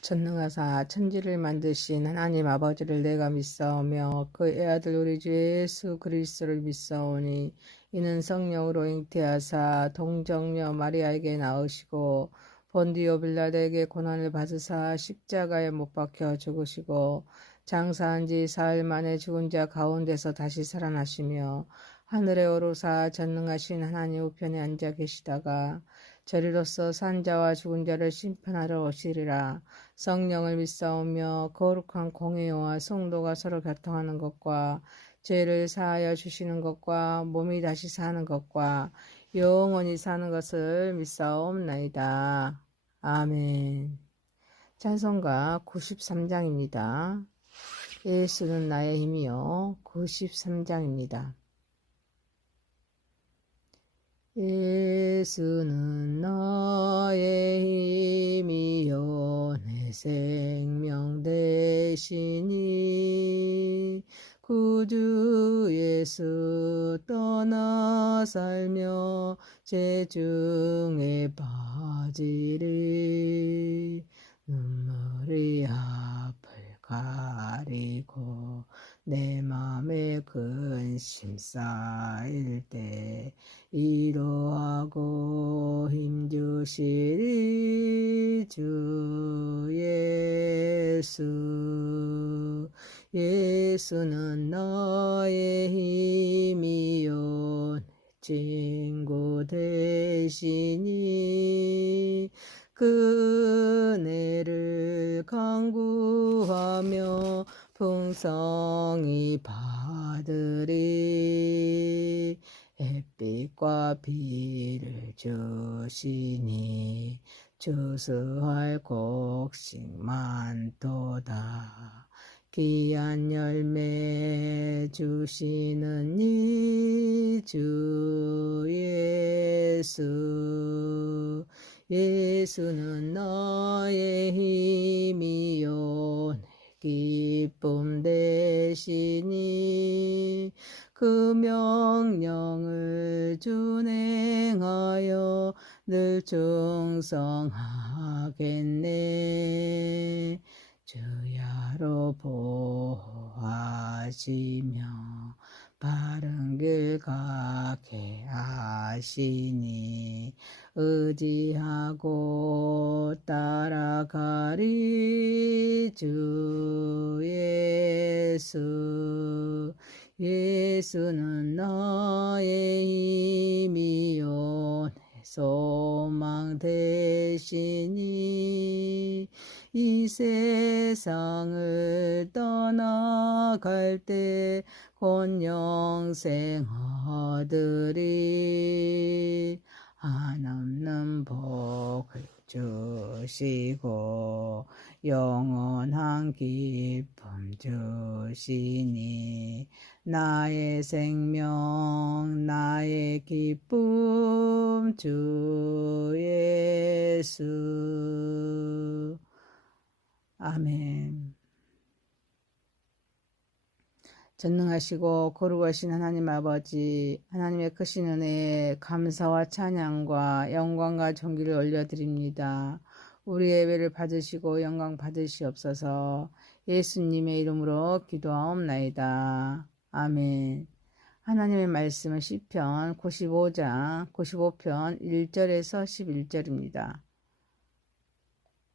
전능하사 천지를 만드신 하나님 아버지를 내가 믿사오며 그의 아들 우리 주 예수 그리스도를 믿사오니 이는 성령으로 잉태하사 동정녀 마리아에게 낳으시고 본디오 빌라도에게 고난을 받으사 십자가에 못 박혀 죽으시고 장사한 지 사흘 만에 죽은 자 가운데서 다시 살아나시며 하늘에 오르사 전능하신 하나님 우편에 앉아 계시다가 저리로서 산 자와 죽은 자를 심판하러 오시리라. 성령을 믿사오며 거룩한 공회와 성도가 서로 교통하는 것과 죄를 사하여 주시는 것과 몸이 다시 사는 것과 영원히 사는 것을 믿사옵나이다. 아멘. 찬송가 93장입니다. 예수는 나의 힘이요. 93장입니다. 예수는 나의 힘이요 내 생명 되시니 구주 예수 떠나 살며 죄 중에 빠지리 눈물이 앞을 가리고 내 맘에 근심 쌓일 때 위로하고 힘주시리 주 예수. 예수는 나의 힘이요 내 친구 되시니 그네를 간구하며 풍성히 받으리. 햇빛과 비를 주시니 추수할 곡식 많도다. 귀한 열매 주시는 이 주 예수. 예수는 나의 힘이요 내 기쁨 되시니 그 명령을 준행하여 늘 충성하겠네. 주야로 보호하시며 바른 길 가게 하시니 의지하고 따라가리 주 예수. 예수는 나의 힘이요 내 소망 되시니 이 세상을 떠나갈 때 곧 영생 얻으리. 한없는 복을 주시고 영원한 기쁨 주시니 나의 생명 나의 기쁨 주 예수. 아멘. 전능하시고 거룩하신 하나님 아버지, 하나님의 크신 은혜에 감사와 찬양과 영광과 존귀를 올려드립니다. 우리 예배를 받으시고 영광 받으시옵소서. 예수님의 이름으로 기도하옵나이다. 아멘. 하나님의 말씀은 시편 95장 95편 1절에서 11절입니다.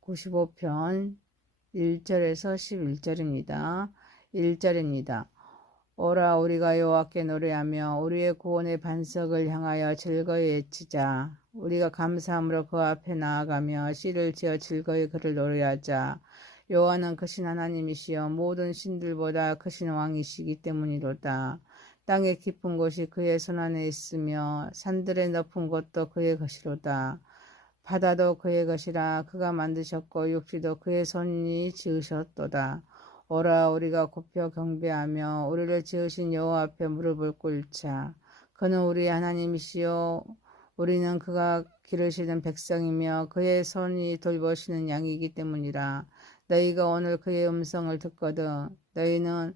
95편 1절에서 11절입니다. 1절입니다. 오라 우리가 여호와께 노래하며 우리의 구원의 반석을 향하여 즐거이 외치자. 우리가 감사함으로 그 앞에 나아가며 씨를 지어 즐거이 그를 노래하자. 여호와는 크신 하나님이시여 모든 신들보다 크신 왕이시기 때문이로다. 땅의 깊은 곳이 그의 손안에 있으며 산들의 높은 곳도 그의 것이로다. 바다도 그의 것이라. 그가 만드셨고 육지도 그의 손이 지으셨도다. 오라 우리가 굽혀 경배하며 우리를 지으신 여호와 앞에 무릎을 꿇자. 그는 우리의 하나님이시요 우리는 그가 기르시는 백성이며 그의 손이 돌보시는 양이기 때문이라. 너희가 오늘 그의 음성을 듣거든 너희는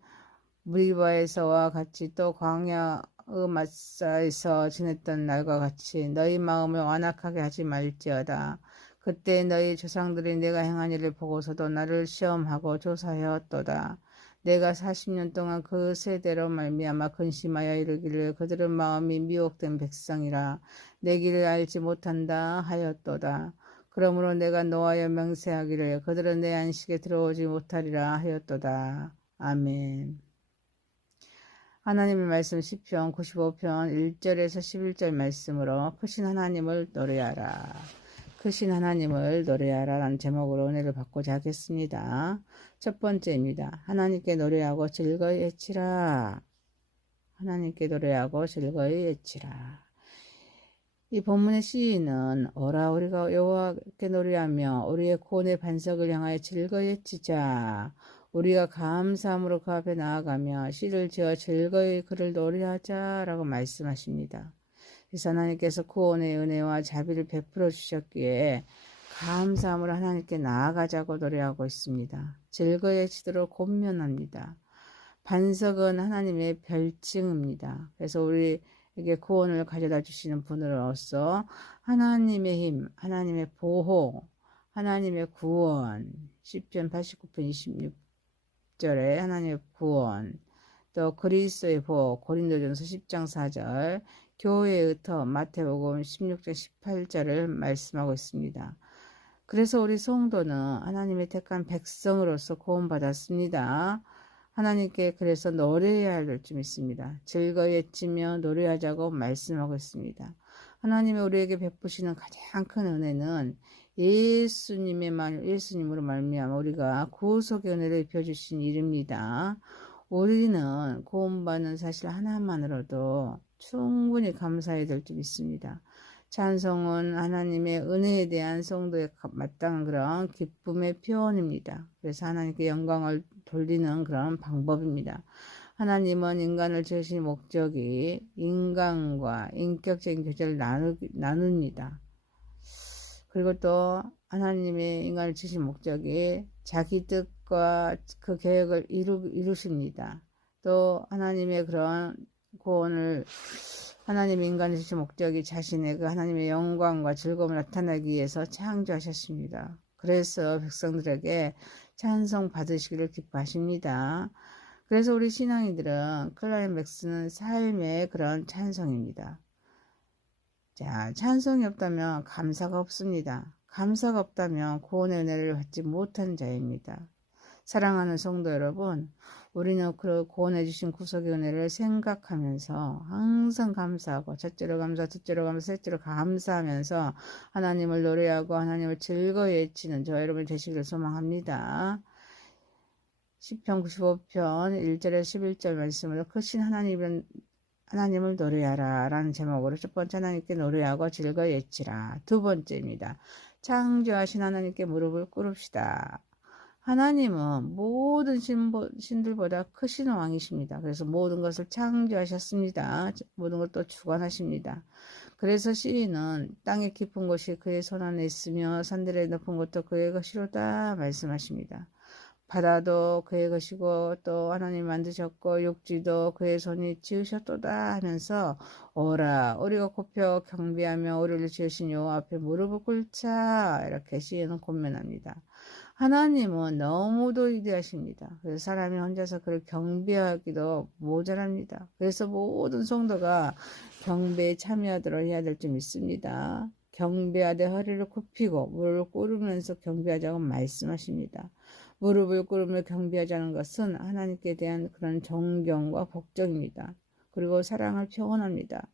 무리바에서와 같이 또 광야 마사에서 지냈던 날과 같이 너희 마음을 완악하게 하지 말지어다. 그때 너희 조상들이 내가 행한 일을 보고서도 나를 시험하고 조사하였도다. 내가 40년 동안 그 세대로 말미암아 근심하여 이르기를 그들은 마음이 미혹된 백성이라 내 길을 알지 못한다 하였도다. 그러므로 내가 노하여 맹세하기를 그들은 내 안식에 들어오지 못하리라 하였도다. 아멘. 하나님의 말씀 시편 95편 1절에서 11절 말씀으로 크신 하나님을 노래하라. 크신 하나님을 노래하라 라는 제목으로 은혜를 받고자 하겠습니다. 첫 번째입니다. 하나님께 노래하고 즐거이 외치라. 하나님께 노래하고 즐거이 외치라. 이 본문의 시인은 오라 우리가 여호와께 노래하며 우리의 구원의 반석을 향하여 즐거이 외치자. 우리가 감사함으로 그 앞에 나아가며 시를 지어 즐거이 그를 노래하자라고 말씀하십니다. 그래서 하나님께서 구원의 은혜와 자비를 베풀어 주셨기에 감사함으로 하나님께 나아가자고 노래하고 있습니다. 즐거이 외치도록 권면합니다. 반석은 하나님의 별칭입니다. 그래서 우리에게 구원을 가져다 주시는 분으로서 하나님의 힘, 하나님의 보호, 하나님의 구원, 시편 89편 26절에 하나님의 구원, 또 그리스도의 보호, 고린도전서 10장 4절, 교회의 터, 마태복음 16장 18절을 말씀하고 있습니다. 그래서 우리 성도는 하나님의 택한 백성으로서 구원받았습니다. 하나님께 그래서 노래해야 할 줄 믿습니다. 즐거이 외치며 노래하자고 말씀하고 있습니다. 하나님이 우리에게 베푸시는 가장 큰 은혜는 예수님으로 말미암아 우리가 구속의 은혜를 입혀주신 일입니다. 우리는 구원받는 사실 하나만으로도 충분히 감사해야 될 줄 믿습니다. 찬송은 하나님의 은혜에 대한 성도에 마땅한 그런 기쁨의 표현입니다. 그래서 하나님께 영광을 돌리는 그런 방법입니다. 하나님은 인간을 지으신 목적이 인간과 인격적인 교제를 나눕니다. 그리고 또 하나님의 인간을 지으신 목적이 자기 뜻과 그 계획을 이루십니다. 또 하나님의 그런 구원을 하나님 인간을 지으신 목적이 자신의 그 하나님의 영광과 즐거움을 나타내기 위해서 창조하셨습니다. 그래서 백성들에게 찬송 받으시기를 기뻐하십니다. 그래서 우리 신앙인들은 클라이맥스는 삶의 그런 찬송입니다. 자, 찬송이 없다면 감사가 없습니다. 감사가 없다면 구원의 은혜를 받지 못한 자입니다. 사랑하는 성도 여러분, 우리는 그 구원해 주신 구속의 은혜를 생각하면서 항상 감사하고 첫째로 감사, 둘째로 감사, 셋째로 감사하면서 하나님을 노래하고 하나님을 즐거이 외치는 저 여러분 되시기를 소망합니다. 시편 95편 1절에 11절 말씀으로 크신 하나님을 노래하라 라는 제목으로 첫 번째 하나님께 노래하고 즐거이 외치라. 두 번째입니다. 창조하신 하나님께 무릎을 꿇읍시다. 하나님은 모든 신들보다 크신 왕이십니다. 그래서 모든 것을 창조하셨습니다. 모든 걸 또 주관하십니다. 그래서 시인은 땅의 깊은 곳이 그의 손 안에 있으며 산들의 높은 곳도 그의 것이로다 말씀하십니다. 바다도 그의 것이고 또 하나님 만드셨고 육지도 그의 손이 지으셨도다 하면서 오라 우리가 굽혀 경배하며 우리를 지으신 여호와 앞에 무릎을 꿇자 이렇게 시인은 권면합니다. 하나님은 너무도 위대하십니다. 그래서 사람이 혼자서 그를 경배하기도 모자랍니다. 그래서 모든 성도가 경배에 참여하도록 해야 될 줄 믿습니다. 경배하되 허리를 굽히고 무릎을 꿇으면서 경배하자고 말씀하십니다. 무릎을 꿇으며 경배하자는 것은 하나님께 대한 그런 존경과 복종입니다. 그리고 사랑을 표현합니다.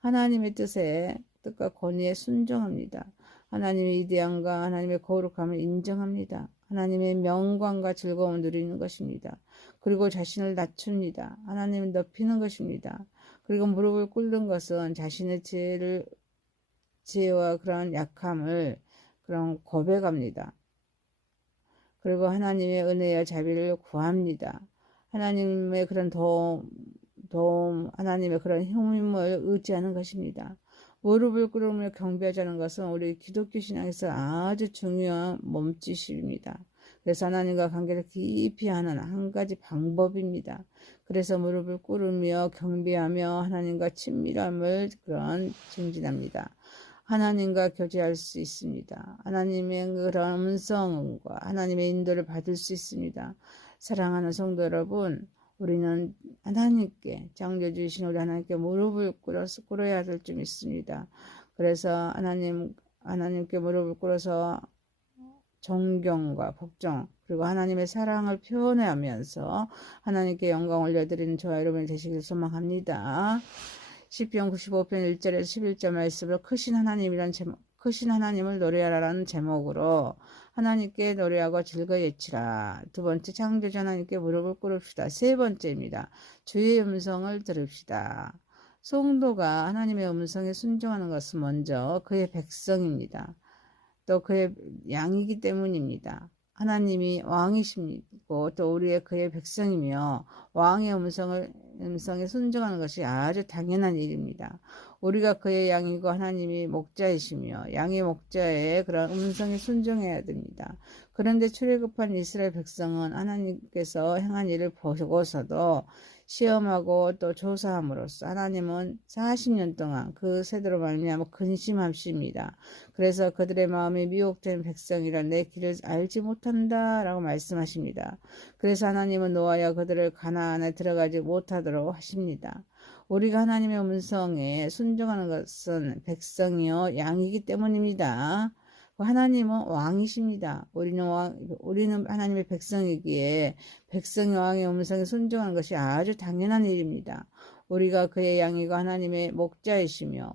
하나님의 뜻과 권위에 순종합니다. 하나님의 위대함과 하나님의 거룩함을 인정합니다. 하나님의 명광과 즐거움을 누리는 것입니다. 그리고 자신을 낮춥니다. 하나님을 높이는 것입니다. 그리고 무릎을 꿇는 것은 자신의 지혜와 그런 약함을 그런 고백합니다. 그리고 하나님의 은혜와 자비를 구합니다. 하나님의 그런 도움, 하나님의 그런 힘을 의지하는 것입니다. 무릎을 꿇으며 경배하자는 것은 우리 기독교 신앙에서 아주 중요한 몸짓입니다. 그래서 하나님과 관계를 깊이 하는 한 가지 방법입니다. 그래서 무릎을 꿇으며 경배하며 하나님과 친밀함을 그런 증진합니다. 하나님과 교제할 수 있습니다. 하나님의 그런 음성과 하나님의 인도를 받을 수 있습니다. 사랑하는 성도 여러분, 우리는 하나님께, 창조주이신 우리 하나님께 무릎을 꿇어야 될 줄 믿습니다. 그래서 하나님께 무릎을 꿇어서 존경과 복종, 그리고 하나님의 사랑을 표현하면서 하나님께 영광 올려드리는 저와 여러분이 되시길 소망합니다. 시편 95편 1절에서 11절 말씀으로 크신 하나님을 노래하라는 제목으로 하나님께 노래하고 즐거이 외치라. 두 번째, 창조주 하나님께 무릎을 꿇읍시다. 세 번째입니다. 주의 음성을 들읍시다. 성도가 하나님의 음성에 순종하는 것은 먼저 그의 백성입니다. 또 그의 양이기 때문입니다. 하나님이 왕이시고 또 우리의 그의 백성이며 왕의 음성에 순종하는 것이 아주 당연한 일입니다. 우리가 그의 양이고 하나님이 목자이시며 양의 목자의 그런 음성에 순종해야 됩니다. 그런데 출애굽한 이스라엘 백성은 하나님께서 행한 일을 보고서도 시험하고 또 조사함으로써 하나님은 40년 동안 그 세대로 말미암아 근심하십니다. 그래서 그들의 마음이 미혹된 백성이라 내 길을 알지 못한다 라고 말씀하십니다. 그래서 하나님은 노하여 그들을 가나안에 들어가지 못하도록 하십니다. 우리가 하나님의 음성에 순종하는 것은 백성이요 양이기 때문입니다. 하나님은 왕이십니다. 우리는 하나님의 백성이기에 백성이 왕의 음성에 순종하는 것이 아주 당연한 일입니다. 우리가 그의 양이고 하나님의 목자이시며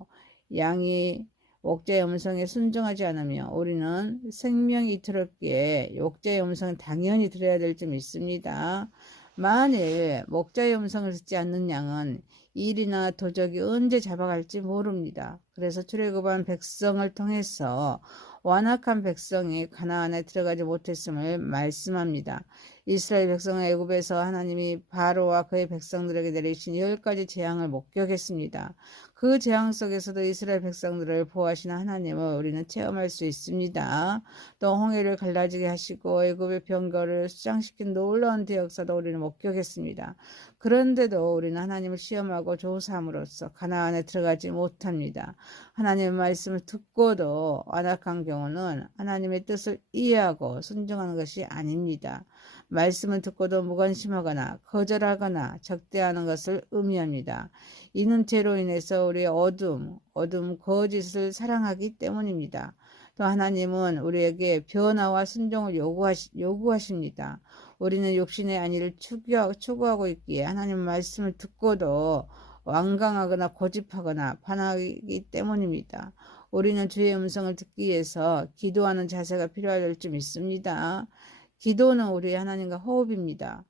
양이 목자의 음성에 순종하지 않으며 우리는 생명이 이토록,게 목자의 음성을 당연히 들어야 될 줄 믿습니다. 만일 목자의 음성을 듣지 않는 양은 일이나 도적이 언제 잡아갈지 모릅니다. 그래서 출애굽한 백성을 통해서 완악한 백성이 가나안에 들어가지 못했음을 말씀합니다. 이스라엘 백성은 애굽에서 하나님이 바로와 그의 백성들에게 내리신 10가지 재앙을 목격했습니다. 그 재앙 속에서도 이스라엘 백성들을 보호하시는 하나님을 우리는 체험할 수 있습니다. 또 홍해를 갈라지게 하시고 애굽의 병거를 수장시킨 놀라운 대역사도 우리는 목격했습니다. 그런데도 우리는 하나님을 시험하고 조사함으로써 가나안에 들어가지 못합니다. 하나님의 말씀을 듣고도 완악한 경우는 하나님의 뜻을 이해하고 순종하는 것이 아닙니다. 말씀을 듣고도 무관심하거나 거절하거나 적대하는 것을 의미합니다. 이는 죄로 인해서 우리의 거짓을 사랑하기 때문입니다. 또 하나님은 우리에게 변화와 순종을 요구하십니다. 우리는 육신의 안위를 추구하고 있기에 하나님 말씀을 듣고도 완강하거나 고집하거나 반항하기 때문입니다. 우리는 주의 음성을 듣기 위해서 기도하는 자세가 필요할 줄 믿습니다. 기도는 우리의 하나님과 호흡입니다.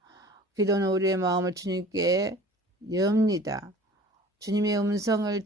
기도는 우리의 마음을 주님께 엽니다. 주님의 음성을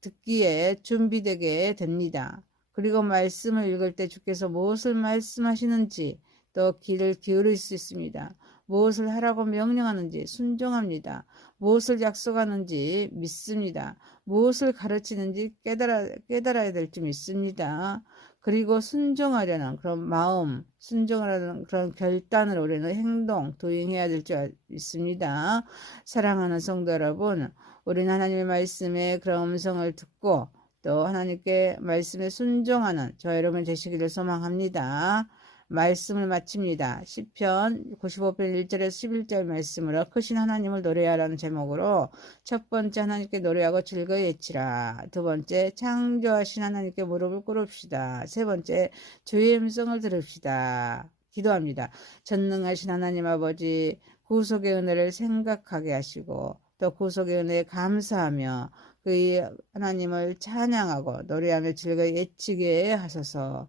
듣기에 준비되게 됩니다. 그리고 말씀을 읽을 때 주께서 무엇을 말씀하시는지 또 귀를 기울일 수 있습니다. 무엇을 하라고 명령하는지 순종합니다. 무엇을 약속하는지 믿습니다. 무엇을 가르치는지 깨달아야 될 줄 믿습니다. 그리고 순종하려는 그런 마음, 순종하려는 그런 결단을 우리는 도행해야 될 줄 믿습니다. 사랑하는 성도 여러분, 우리는 하나님의 말씀에 그런 음성을 듣고 또 하나님께 말씀에 순종하는 저 여러분 되시기를 소망합니다. 말씀을 마칩니다. 시편 95편 1절에서 11절 말씀으로 크신 하나님을 노래하라는 제목으로 첫 번째, 하나님께 노래하고 즐거이 외치라. 두 번째, 창조하신 하나님께 무릎을 꿇읍시다. 세 번째, 주의 음성을 들읍시다. 기도합니다. 전능하신 하나님 아버지, 구속의 은혜를 생각하게 하시고 또 구속의 은혜에 감사하며 그 하나님을 찬양하고 노래하며 즐거이 외치게 하소서.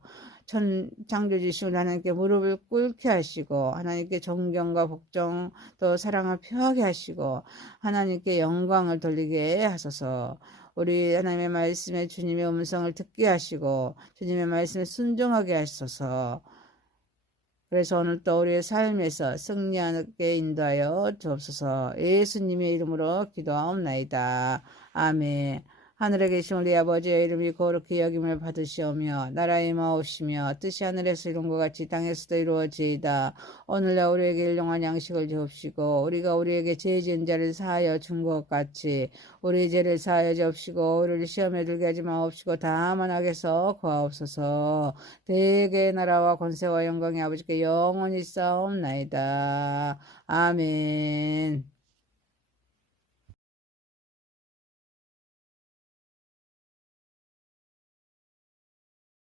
창조주신 하나님께 무릎을 꿇게 하시고 하나님께 존경과 복종 또 사랑을 표하게 하시고 하나님께 영광을 돌리게 하소서. 우리 하나님의 말씀에 주님의 음성을 듣게 하시고 주님의 말씀에 순종하게 하소서. 그래서 오늘 또 우리의 삶에서 승리하게 인도하여 주옵소서. 예수님의 이름으로 기도하옵나이다. 아멘. 하늘에 계신 우리 아버지의 이름이 거룩히 여김을 받으시오며 나라의 임하옵시며 뜻이 하늘에서 이룬 것 같이 땅에서도 이루어지이다. 오늘날 우리에게 일용할 양식을 주옵시고 우리가 우리에게 죄 지은 자를 사하여 준 것 같이 우리 죄를 사하여 주옵시고 우리를 시험에 들게 하지 마옵시고 다만 악에서 구하옵소서. 대개의 나라와 권세와 영광이 아버지께 영원히 싸움나이다. 아멘.